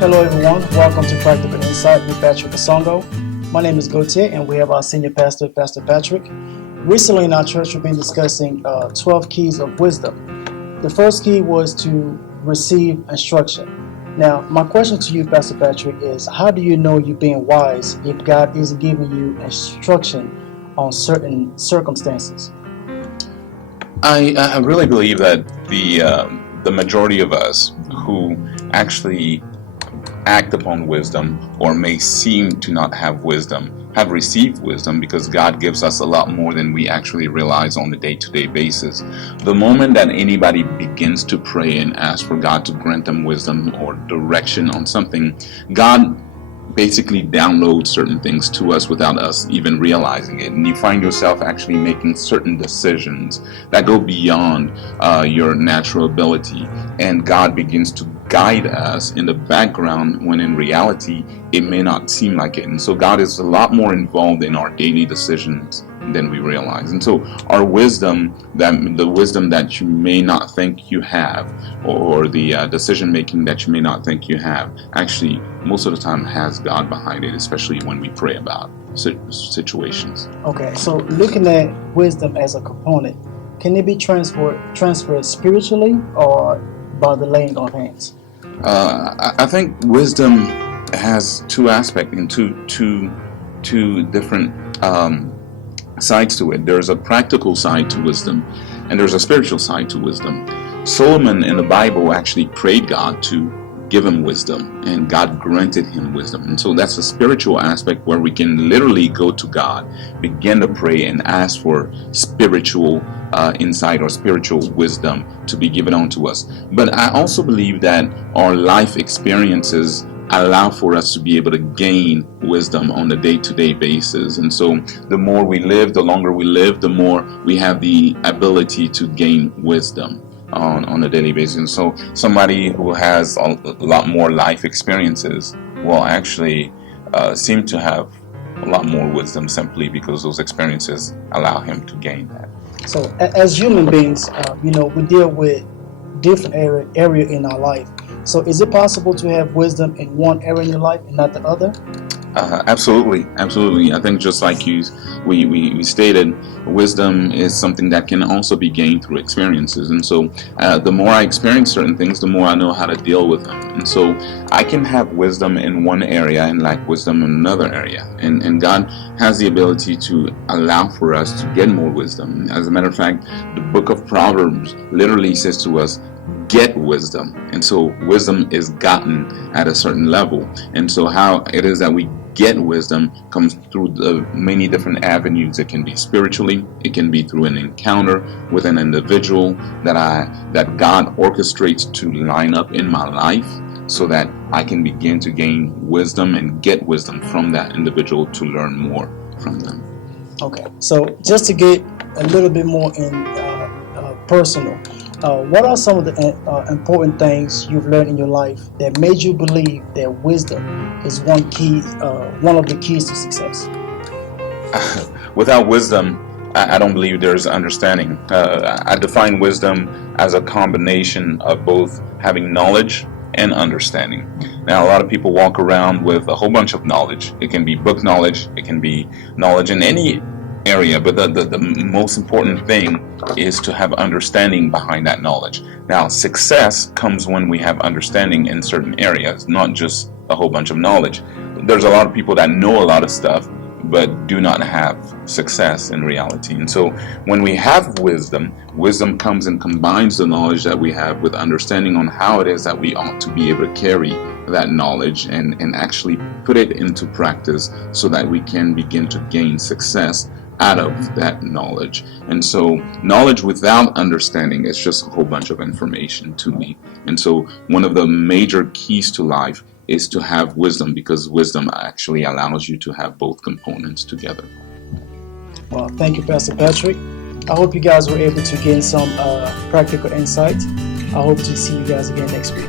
Hello everyone, welcome to Practical Insight with Patrick Kasongo. My name is Gautier and we have our senior pastor, Pastor Patrick. Recently in our church we've been discussing 12 keys of wisdom. The first key was to receive instruction. Now my question to you, Pastor Patrick, is how do you know you're being wise if God isn't giving you instruction on certain circumstances? I really believe that the majority of us who actually act upon wisdom or may seem to not have wisdom have received wisdom because God gives us a lot more than we actually realize on a day-to-day basis. The moment that anybody begins to pray and ask for God to grant them wisdom or direction on something, God basically downloads certain things to us without us even realizing it, and you find yourself actually making certain decisions that go beyond your natural ability, and God begins to guide us in the background when in reality it may not seem like it. And so God is a lot more involved in our daily decisions than we realize. And so our wisdom, the wisdom that you may not think you have, or the decision making that you may not think you have, actually most of the time has God behind it, especially when we pray about situations. Okay, so looking at wisdom as a component, can it be transferred spiritually or by the laying on hands? I think wisdom has two aspects and two different sides to it. There's a practical side to wisdom, and there's a spiritual side to wisdom. Solomon in the Bible actually prayed God to give him wisdom, and God granted him wisdom. And so that's a spiritual aspect where we can literally go to God, begin to pray, and ask for spiritual insight or spiritual wisdom to be given unto us. But I also believe that our life experiences allow for us to be able to gain wisdom on a day-to-day basis. And so the more we live, the longer we live, the more we have the ability to gain wisdom on a daily basis. And so somebody who has a lot more life experiences will actually seem to have a lot more wisdom simply because those experiences allow him to gain that. So as human beings, we deal with different area in our life. So is it possible to have wisdom in one area in your life and not the other? Absolutely. I think just like we stated, wisdom is something that can also be gained through experiences. And so the more I experience certain things, the more I know how to deal with them. And so I can have wisdom in one area and lack wisdom in another area. And God has the ability to allow for us to get more wisdom. As a matter of fact, the book of Proverbs literally says to us, get wisdom. And so wisdom is gotten at a certain level. And so how it is that we get wisdom comes through the many different avenues. It can be spiritually, it can be through an encounter with an individual that God orchestrates to line up in my life so that I can begin to gain wisdom and get wisdom from that individual to learn more from them. Okay, so just to get a little bit more in personal, what are some of the important things you've learned in your life that made you believe that wisdom is one of the keys to success? Without wisdom, I don't believe there's understanding. I define wisdom as a combination of both having knowledge and understanding. Now, a lot of people walk around with a whole bunch of knowledge. It can be book knowledge, it can be knowledge in any area, but the most important thing is to have understanding behind that knowledge. Now, success comes when we have understanding in certain areas, not just a whole bunch of knowledge. There's a lot of people that know a lot of stuff but do not have success in reality. And so when we have wisdom comes and combines the knowledge that we have with understanding on how it is that we ought to be able to carry that knowledge and actually put it into practice so that we can begin to gain success out of that knowledge. And so knowledge without understanding is just a whole bunch of information to me. And so one of the major keys to life is to have wisdom, because wisdom actually allows you to have both components together. Well, thank you, Pastor Patrick. I hope you guys were able to gain some practical insight. I hope to see you guys again next week.